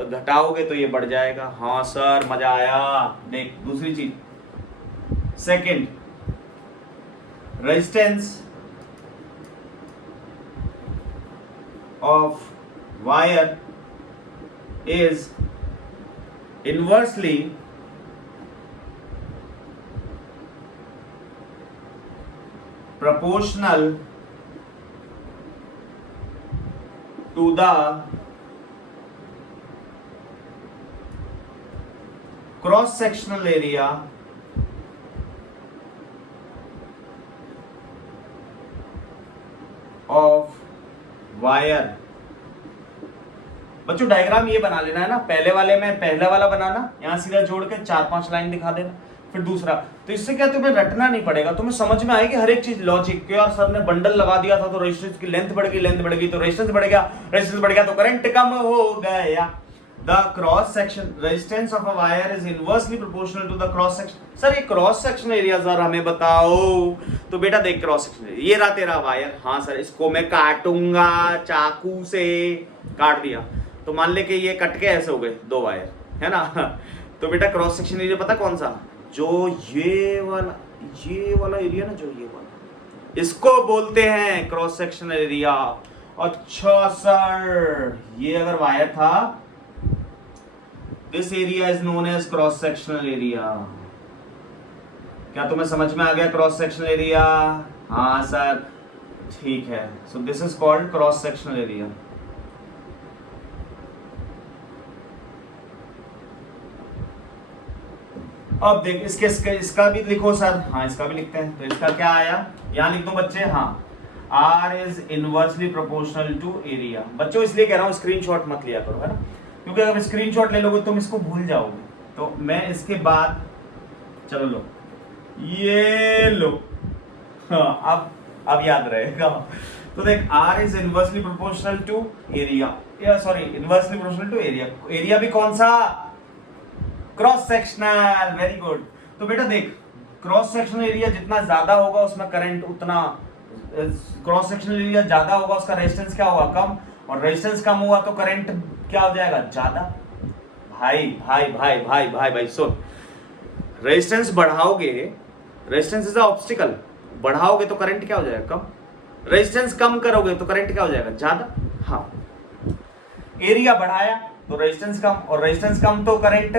घटाओगे तो ये बढ़ जाएगा। हाँ सर मजा आया। देख दूसरी चीज, second, resistance of wire is inversely proportional to the cross sectional area of wire। बच्चों डायग्राम ये बना लेना है ना, पहले वाले में पहला वाला बनाना, यहां सीधा जोड़ के 4-5 लाइन दिखा देना, फिर दूसरा। तो इससे क्या तुम्हें रटना नहीं पड़ेगा, तुम्हें समझ में आएगी हर एक चीज लॉजिक। क्यों यार सर ने बंडल लगा दिया था तो रेजिस्टेंस की लेंथ बढ़ गई तो रेजिस्टेंस बढ़ गया तो करंट कम हो गया। The cross section resistance of a wire is inversely proportional to the cross section. Sir ये क्रॉस सेक्शन एरिया सर हमें बताओ। तो बेटा देख क्रॉस सेक्शन एरिया, ये रहा तेरा वायर। हाँ सर इसको मैं काटूंगा, चाकू से काट दिया तो मान ले कि ये कट के ऐसे हो गए 2 वायर, है ना। तो बेटा क्रॉस सेक्शन एरिया पता कौन सा? जो ये वाला एरिया ना, जो ये वाला, इसको बोलते हैं क्रॉस सेक्शनल एरिया। अच्छा सर ये अगर वायर था, this area is known as cross sectional area. क्या तुम्हें समझ में आ गया क्रॉस सेक्शनल एरिया? हाँ सर ठीक है। So this is called cross sectional area. अब देख इसका भी लिखो सर। हाँ इसका भी लिखते हैं। तो इसका क्या आया, यहां लिख दो बच्चे। हाँ R is inversely proportional to area. बच्चों इसलिए कह रहा हूं स्क्रीनशॉट मत लिया करो, है ना, क्योंकि अगर स्क्रीनशॉट ले लोगे तुम इसको भूल जाओगे। तो मैं इसके बाद चलो लो, ये लो। हाँ अब याद रहेगा। तो देख R is inversely proportional to area, या sorry inversely proportional to area. Area भी कौन सा? Cross sectional. Very good. तो बेटा देख क्रॉस सेक्शनल एरिया जितना ज्यादा होगा उसमें करंट उतना, क्रॉस सेक्शनल एरिया ज्यादा होगा उसका रेजिस्टेंस क्या होगा, कम, और रेजिस्टेंस कम हुआ तो करंट क्या हो जाएगा, ज्यादा। भाई सुन, रेजिस्टेंस बढ़ाओगे, रेजिस्टेंस इज अ ऑब्स्टिकल, बढ़ाओगे तो करंट क्या हो जाएगा, कम। रेजिस्टेंस कम करोगे तो करंट क्या हो जाएगा, ज्यादा। हाँ एरिया बढ़ाया तो रेजिस्टेंस कम, और रेजिस्टेंस कम तो करंट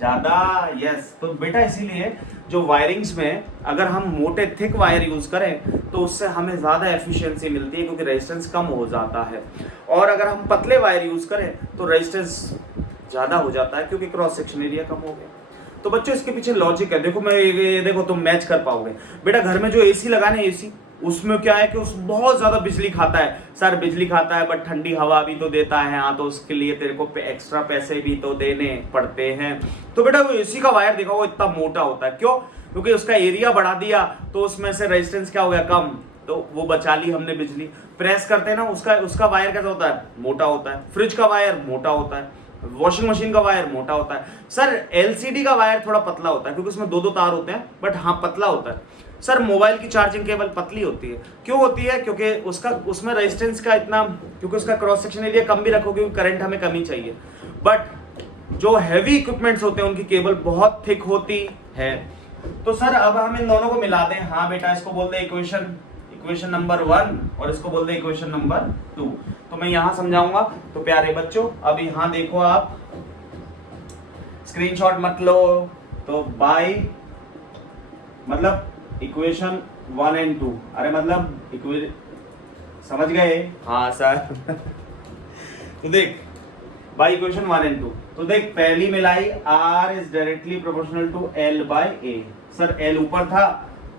ज्यादा। यस। तो बेटा इसीलिए जो वायरिंग्स में अगर हम मोटे थिक वायर यूज करें तो उससे हमें ज़्यादा एफिशिएंसी मिलती है क्योंकि रेजिस्टेंस कम हो जाता है, और अगर हम पतले वायर यूज करें तो रेजिस्टेंस ज़्यादा हो जाता है क्योंकि क्रॉस सेक्शन एरिया कम हो गया। तो बच्चों इसके पीछे लॉजिक है, देखो मैं ये देखो तुम मैच कर पाओगे। बेटा घर में जो एसी लगाने एसी, उसमें क्या है कि उस बहुत ज्यादा बिजली खाता है। सर बिजली खाता है बट ठंडी हवा भी तो देता है, हाँ तो उसके लिए तेरे को एक्स्ट्रा पैसे भी तो देने पड़ते हैं। तो बेटा वो एसी का वायर देखो वो इतना मोटा होता है, क्यों? क्योंकि उसका एरिया बढ़ा दिया तो उसमें से रेजिस्टेंस क्या हो गया, कम, तो वो बचा ली हमने बिजली। प्रेस करते हैं ना उसका वायर कैसा होता है, मोटा होता है। फ्रिज का वायर मोटा होता है, वॉशिंग मशीन का वायर मोटा होता है। सर एलसीडी का वायर थोड़ा पतला होता है क्योंकि उसमें दो तार होते हैं, बट हाँ पतला होता है। सर मोबाइल की चार्जिंग केबल पतली होती है, क्यों होती है? क्योंकि उसमें रेजिस्टेंस का इतना, क्योंकि उसका क्रॉस सेक्शन एरिया कम भी रखोगे क्योंकि करंट हमें कम ही चाहिए। बट जो हैवी इक्विपमेंट्स होते हैं उनकी केबल बहुत थिक होती है। तो सर अब हम इन दोनों को मिला दें। हाँ बेटा, इसको बोल दे इक्वेशन नंबर 1 और इसको बोल दे इक्वेशन नंबर 2। तो मैं यहां समझाऊंगा। तो प्यारे बच्चों अब यहां देखो, आप स्क्रीनशॉट मत लो, तो बाय मतलब इक्वेशन 1 और 2, अरे मतलब समझ गए? हाँ सर तो देख बाय इक्वेशन 1 और 2, तो देख पहली मिलाई R is directly proportional to L by A। Sir L ऊपर था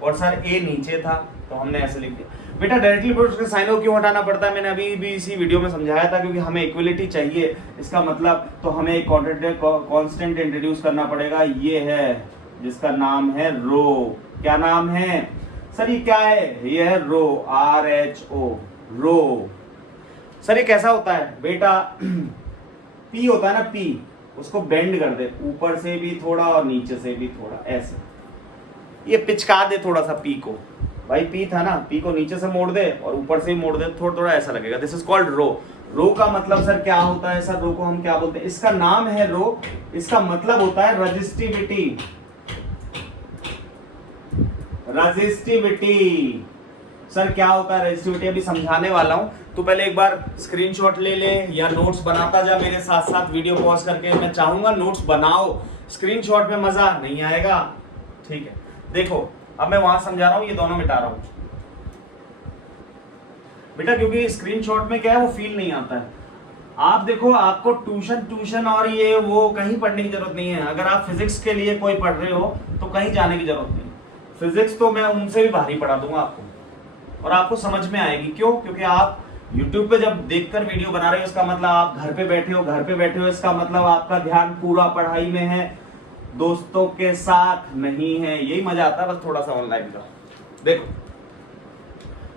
और सर A नीचे था, तो हमने ऐसे लिख दिया। बेटा डायरेक्टली प्रोपोर्शनल साइन को क्यों हटाना पड़ता है, मैंने अभी भी इसी वीडियो में समझाया था, क्योंकि हमें इक्वलिटी चाहिए। इसका मतलब तो हमें एक कांस्टेंट इंट्रोड्यूस करना पड़ेगा, ये है जिसका नाम है रो। क्या नाम है सर? ये क्या है? ये है रो, RHO, रो। सर ये कैसा होता है बेटा? P होता है ना, P, उसको बेंड कर दे, ऊपर से भी थोड़ा और नीचे से भी थोड़ा, ऐसे ये पिचका दे थोड़ा सा P को। भाई P था ना, P को नीचे से मोड़ दे और ऊपर से भी मोड़ दे, थोड़ा थोड़ा ऐसा लगेगा। दिस इज कॉल्ड रो। रो का मतलब सर क्या होता है? सर रो को हम क्या बोलते हैं? इसका नाम है रो, इसका मतलब होता है रजिस्टिविटी। रजिस्टिविटी सर क्या होता है रजिस्टिविटी? अभी समझाने वाला हूं, तो पहले एक बार स्क्रीनशॉट ले ले या नोट्स बनाता जा मेरे साथ साथ वीडियो पॉज करके। मैं चाहूंगा नोट्स बनाओ, स्क्रीनशॉट में मजा नहीं आएगा, ठीक है? देखो अब मैं वहां समझा रहा हूं, ये दोनों मिटा रहा हूं बेटा, क्योंकि स्क्रीनशॉट में क्या है वो फील नहीं आता है। आप देखो, आपको ट्यूशन और ये वो कहीं पढ़ने की जरूरत नहीं है। अगर आप फिजिक्स के लिए कोई पढ़ रहे हो तो कहीं जाने की जरूरत नहीं। फिजिक्स तो मैं उनसे भी भारी पढ़ा दूंगा आपको, और आपको समझ में आएगी। क्यों? क्योंकि आप YouTube पे जब देखकर वीडियो बना रहे हो, इसका मतलब आप घर पे बैठे हो, इसका मतलब आपका ध्यान पूरा पढ़ाई में है, दोस्तों के साथ नहीं है। यही मजा आता है बस थोड़ा सा ऑनलाइन का। देखो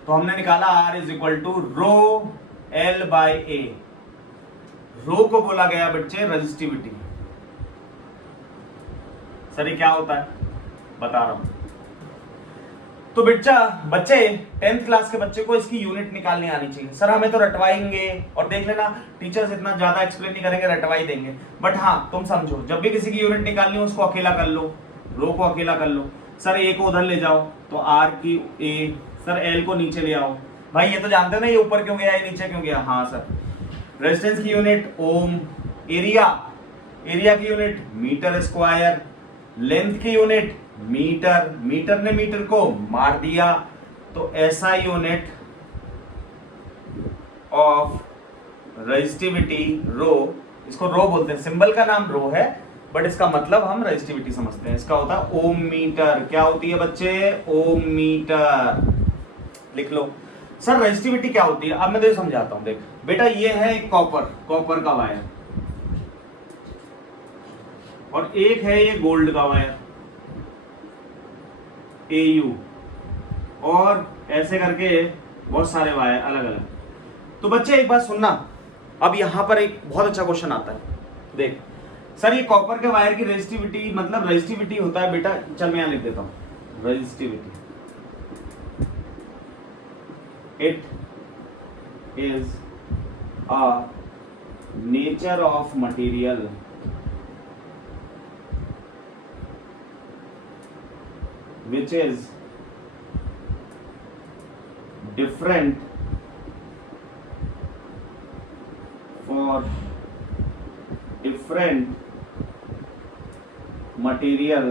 तो हमने निकाला R is equal to rho L by A। Rho को बोला गया बच्चे रजिस्टिविटी। सर ये क्या होता है बता रहा हूं। तो बच्चे 10th क्लास के बच्चे को इसकी यूनिट निकालनी आनी चाहिए। सर हमें तो रटवाएंगे, और देख लेना टीचर्स इतना ज्यादा एक्सप्लेन नहीं करेंगे, रटवाई देंगे। बट हाँ तुम समझो, जब भी किसी की यूनिट निकालनी हो उसको अकेला कर लो, रो को अकेला कर लो। सर A को उधर ले जाओ तो R की A, सर L को नीचे ले आओ। भाई ये तो जानते हो ना ये ऊपर क्यों गया, ये नीचे क्यों गया? हाँ सर। रेजिस्टेंस की यूनिट ओम, एरिया की यूनिट मीटर स्क्वायर, लेंथ की यूनिट मीटर ने मीटर को मार दिया, तो ऐसा यूनिट ऑफ रेजिस्टिविटी रो, इसको रो बोलते हैं, सिंबल का नाम रो है बट इसका मतलब हम रेजिस्टिविटी समझते हैं। इसका होता है ओम मीटर। क्या होती है बच्चे? ओम मीटर। लिख लो। सर रेजिस्टिविटी क्या होती है? अब मैं तुझे समझाता हूं। देख बेटा, ये है कॉपर का वायर, और एक है ये गोल्ड का वायर AU, और ऐसे करके बहुत सारे वायर अलग अलग। तो बच्चे एक बात सुनना, अब यहां पर एक बहुत अच्छा क्वेश्चन आता है। देख सर ये कॉपर के वायर की रेजिस्टिविटी, मतलब रेजिस्टिविटी होता है बेटा, चल मैं यहां लिख देता हूं resistivity, it is a nature of material which is different for different material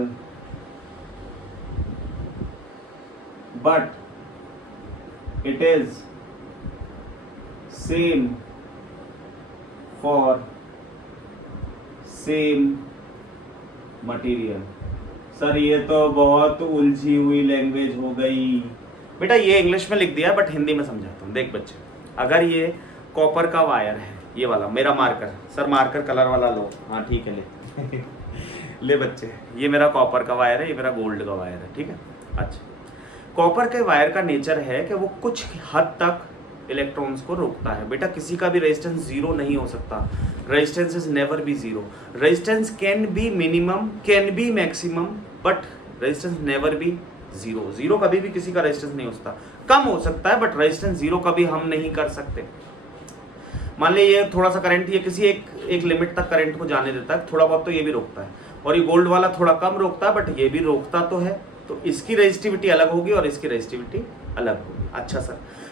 but it is same for same material। Sir ये तो बहुत उलझी हुई लैंग्वेज हो गई बेटा, ये इंग्लिश में लिख दिया बट हिंदी में समझाता हूँ। देख बच्चे, अगर ये कॉपर का वायर है, ये वाला मेरा मार्कर, सर मार्कर कलर वाला लो, हाँ ठीक है ले ले बच्चे, ये मेरा कॉपर का वायर है, ये मेरा गोल्ड का वायर है, ठीक है। अच्छा, कॉपर के वायर का नेचर है कि वो कुछ हद तक इलेक्ट्रॉन्स को रोकता है। बेटा किसी का भी रेजिस्टेंस जीरो नहीं हो सकता, resistance is never be zero. Resistance can be minimum, can be maximum, but resistance never be zero. Zero कभी भी किसी का रेजिस्टेंस नहीं हो सकता, कम हो सकता है बट रेजिस्टेंस जीरो कभी हम नहीं कर सकते। मान लीजिए ये थोड़ा सा करंट, ये किसी एक लिमिट तक करंट को जाने देता है, थोड़ा बहुत तो ये भी रोकता है, और ये गोल्ड वाला थोड़ा कम रोकता है बट ये भी रोकता तो है, तो इसकी रेजिस्टिविटी अलग होगी और इसकी रेजिस्टिविटी अलग होगी। अच्छा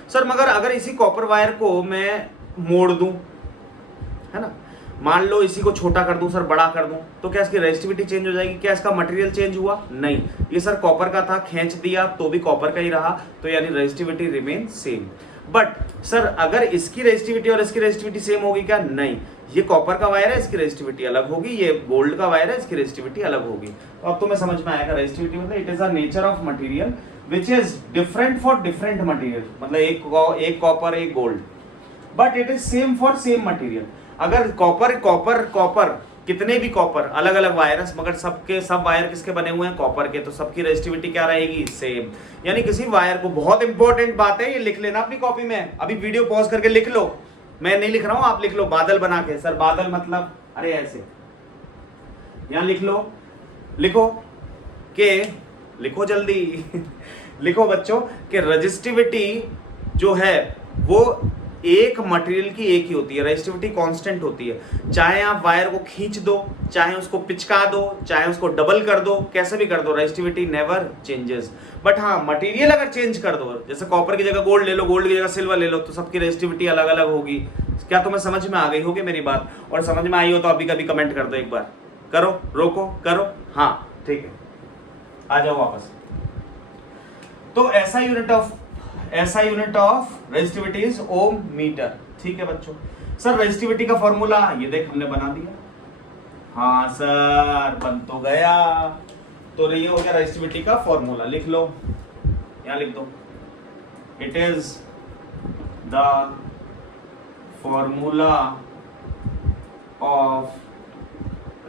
सर मगर अगर इसी कॉपर वायर को मैं मोड़ दूं, है ना, मान लो इसी को छोटा कर दूं सर, बड़ा कर दूं, तो क्या इसकी रेजिस्टिविटी चेंज हो जाएगी? क्या इसका मटेरियल चेंज हुआ? नहीं, ये सर कॉपर का था, खींच दिया तो भी कॉपर का ही रहा, तो यानी resistivity remain same. But sir अगर इसकी रेजिस्टिविटी और इसकी रेजिस्टिविटी सेम होगी क्या? नहीं, ये कॉपर का वायर है, इसकी रेजिस्टिविटी अलग होगी, ये गोल्ड का वायर है, इसकी रेजिस्टिविटी अलग होगी। तो अब तुम्हें समझ में आएगा रेजिस्टिविटी मतलब it is a nature of material which is different for different material, मतलब एक कॉपर एक gold, but it is same for same material. अगर कॉपर कितने भी कॉपर अलग अलग वायर है, मगर सब वायर किसके बने हुए हैं? कॉपर के, तो सबकी रेजिस्टिविटी क्या रहेगी? सेम। यानी किसी वायर को, बहुत इंपॉर्टेंट बात है, ये लिख लेना अपनी कॉपी में, अभी वीडियो पॉज करके लिख लो, मैं नहीं लिख रहा हूं, आप लिख लो बादल बना के। सर बादल मतलब, अरे ऐसे यहां लिख लो, लिखो जल्दी लिखो बच्चों कि रेजिस्टिविटी जो है वो एक मटेरियल की एक ही होती है, रेजिस्टिविटी कांस्टेंट होती है। चाहे आप वायर को खींच दो, चाहे उसको पिचका दो, चाहे उसको डबल कर दो, कैसे भी कर दो, रेजिस्टिविटी नेवर चेंजेस। बट हाँ, मटेरियल अगर चेंज कर दो, जैसे कॉपर की जगह गोल्ड ले लो, गोल्ड की जगह सिल्वर ले लो, तो सबकी रेजिस्टिविटी अलग अलग होगी। क्या तुम्हें समझ में आ गई होगी मेरी बात? और समझ में आई हो तो अभी कभी कमेंट कर दो, एक बार करो, रोको करो, हाँ ठीक है, आ जाओ वापस। तो ऐसा unit of resistivity is ohm metre, ठीक है बच्चों। सर रेजिस्टिविटी का फॉर्मूला ये देख हमने बना दिया, हाँ सर बन तो गया। तो ये हो गया रेजिस्टिविटी का फॉर्मूला, लिख लो, यहां लिख दो, it is the formula of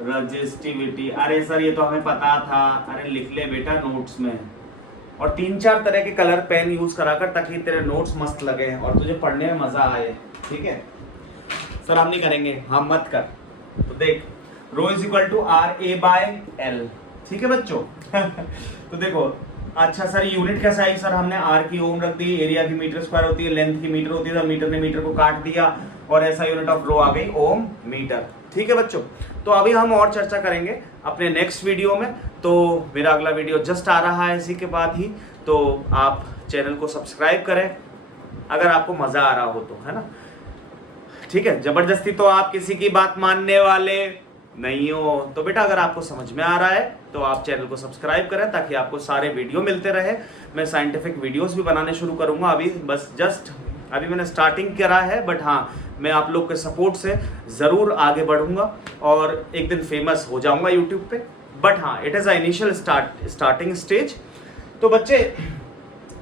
resistivity. अरे सर ये तो हमें पता था, अरे लिख ले बेटा नोट्स में, और 3-4 तरह के कलर पेन यूज करा कर ताकि तेरे नोट्स मस्त लगे और तुझे पढ़ने में मजा आए, ठीक है। सर हम नहीं करेंगे, हम मत कर। तो देख रो इज इक्वल टू RA/L, ठीक है बच्चों तो देखो, अच्छा सर यूनिट कैसा आई? सर हमने आर की ओम रख दी, एरिया की मीटर स्क्वायर होती है, लेंथ की मीटर होती है, तो मीटर ने मीटर को काट दिया और ऐसा यूनिट ऑफ रो आ गई ओम मीटर, ठीक है बच्चों। तो अभी हम और चर्चा करेंगे अपने नेक्स्ट वीडियो में। तो मेरा अगला वीडियो जस्ट आ रहा है इसी के बाद ही, तो आप चैनल को सब्सक्राइब करें अगर आपको मजा आ रहा हो तो, है ना, ठीक है। जबरदस्ती तो आप किसी की बात मानने वाले नहीं हो, तो बेटा अगर आपको समझ में आ रहा है तो आप चैनल को सब्सक्राइब करें ताकि आपको सारे वीडियो मिलते रहे। मैं साइंटिफिक वीडियोस भी बनाने शुरू करूंगा, अभी बस जस्ट अभी मैंने स्टार्टिंग करा है, बट हाँ मैं आप लोग के सपोर्ट से ज़रूर आगे बढ़ूंगा और एक दिन फेमस हो जाऊंगा यूट्यूब पे। बट हाँ, it is a initial starting stage. तो बच्चे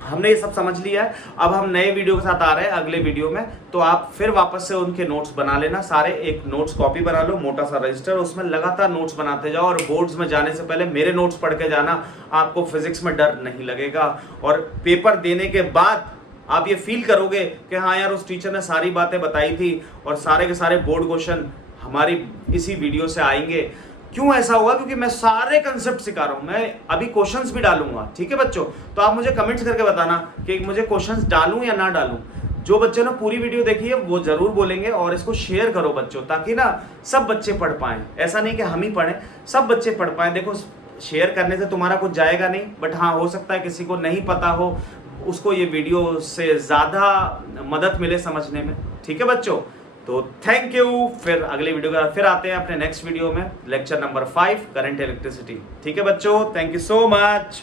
हमने ये सब समझ लिया है, अब हम नए वीडियो के साथ आ रहे हैं अगले वीडियो में। तो आप फिर वापस से उनके नोट्स बना लेना सारे, एक नोट्स कॉपी बना लो, मोटा सा रजिस्टर, उसमें लगातार नोट्स बनाते जाओ, और बोर्ड्स में जाने से पहले मेरे नोट्स पढ़ के जाना, आपको फिजिक्स में डर नहीं लगेगा। और पेपर देने के बाद आप ये फील करोगे कि हाँ यार उस टीचर ने सारी बातें बताई थी और सारे के सारे बोर्ड क्वेश्चन हमारी इसी वीडियो से आएंगे। क्यों ऐसा हुआ? क्योंकि मैं सारे कंसेप्ट सिखा रहा हूं, मैं अभी क्वेश्चंस भी डालूंगा, ठीक है बच्चों। तो आप मुझे कमेंट्स करके बताना कि मुझे क्वेश्चंस डालूं या ना डालूं। जो बच्चों ने पूरी वीडियो देखी है वो जरूर बोलेंगे, और इसको शेयर करो बच्चों, ताकि ना सब बच्चे पढ़ पाएं। ऐसा नहीं कि हम ही पढ़ें, सब बच्चे पढ़ पाएं। देखो शेयर करने से तुम्हारा कुछ जाएगा नहीं, बट हाँ हो सकता है किसी को नहीं पता हो, उसको ये वीडियो से ज़्यादा मदद मिले समझने में, ठीक है बच्चों। तो थैंक यू, फिर अगले वीडियो का फिर आते हैं अपने नेक्स्ट वीडियो में, लेक्चर नंबर 5 करंट इलेक्ट्रिसिटी, ठीक है बच्चों। Thank you so much.